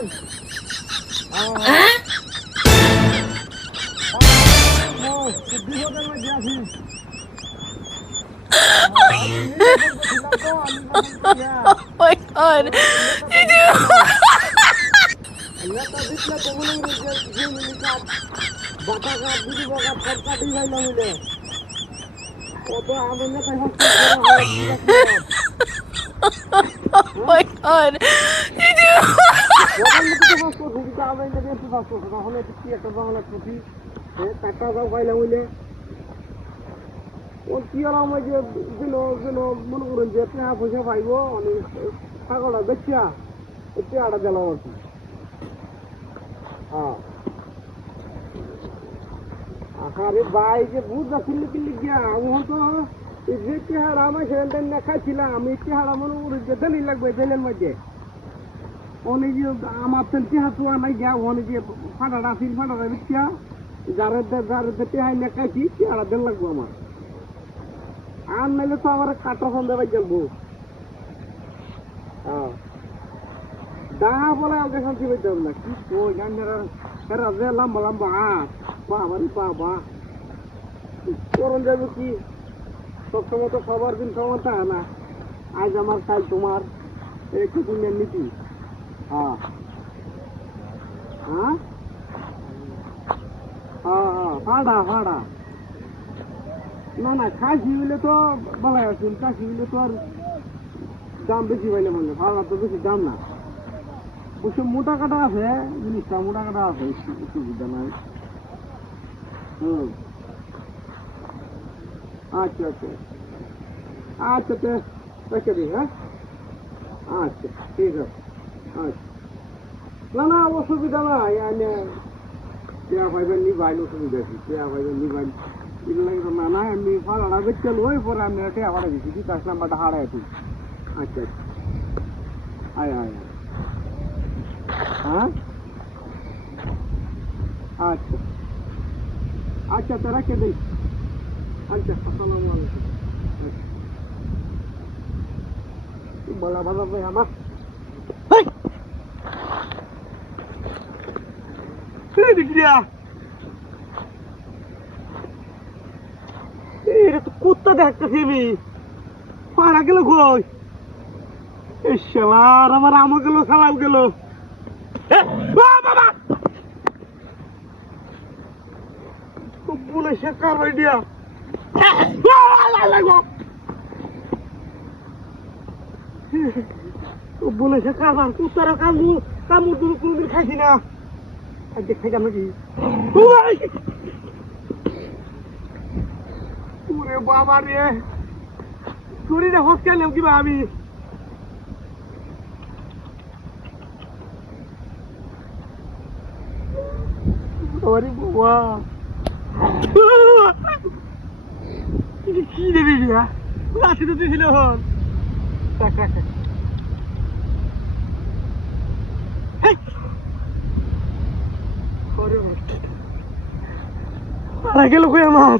my god. Oh my god. মনে করেন যে টাকা পয়সা পাইব ছাগলটা বেচিয়া টাকাটা দিলাম আর কি। হ্যাঁ আরে ভাই যে বুঝ যাচ্ছিল কিনলে গিয়া ওখান তো যে চেহারা আমার সেখানটা না খাইছিলাম আমি চেহারা মনে করি যে দেনি লাগবে জেলের মধ্যে অনেক আমার তো চেহারা তো নাই গিয়া ওখানে যে ফাটাটা আসিল ফাটাটা বেচিয়া যারা চেহারা না খাইছি চেহারা দেন লাগবো আমার আর নাইলে তো আমার কাটা সন্ধ্যা বাই যাবো। হ্যাঁ ডাহা বলে আমাকে শান্তি পাইতে হবে না কি কই এরা যে লম্বা লম্বা হাত বাবা রে বাবা করণ যাবে কি সবসময় তো সবার দিন সমান থাকে না আজ আমার কাল তোমার একটু দিনের নীতি। হ্যাঁ হ্যাঁ হ্যাঁ হ্যাঁ ফাড়া ফাড়া না না খাসি হইলে তো বলাই আসুন খাসি হইলে তো আর দাম বেশি পাইলে মানে ফাড়া তো বেশি দাম না অবশ্য মোটা কাটা আছে জিনিসটা মোটা কাটা আছে সুবিধা নাই। হুম আচ্ছা আচ্ছা আচ্ছা তো রেখে দিই। হ্যাঁ আচ্ছা ঠিক আছে আচ্ছা না না অসুবিধা নাই আমি পেয়া পাইবেন নিবাইন অসুবিধা কি পেয়া পাইবেন নিবাইন এগুলো না না এমনি ফাড়াটা বেচতে ওই পরে আমি টেয়া ফাড়া দিচ্ছি কি তার নাম্বারটা হারাই তুই। আচ্ছা আচ্ছা আয় আয় হ্যাঁ আচ্ছা আচ্ছা তো রেখে দিই। আচ্ছা আসসালামু আলাইকুম। বলা ভালো ভাই আমার এটা তো কুত্তা দেখতেছি আমি পাড়া গেল কই শালার আমার আমও গেল সালাও গেল বাবা বলে সে কারবাই দিয়া বলে সে কারবার কুত্তারা কামড় দুটো কোনদিন খাইছি না আজকে খাইতাম নাকি ওরে বাবা রে শরীরে হসকাইলাম কিবা আমি আরে বাবা কি দেবে দিয়া লাঠি তো দিছিল হন গেল কই আমার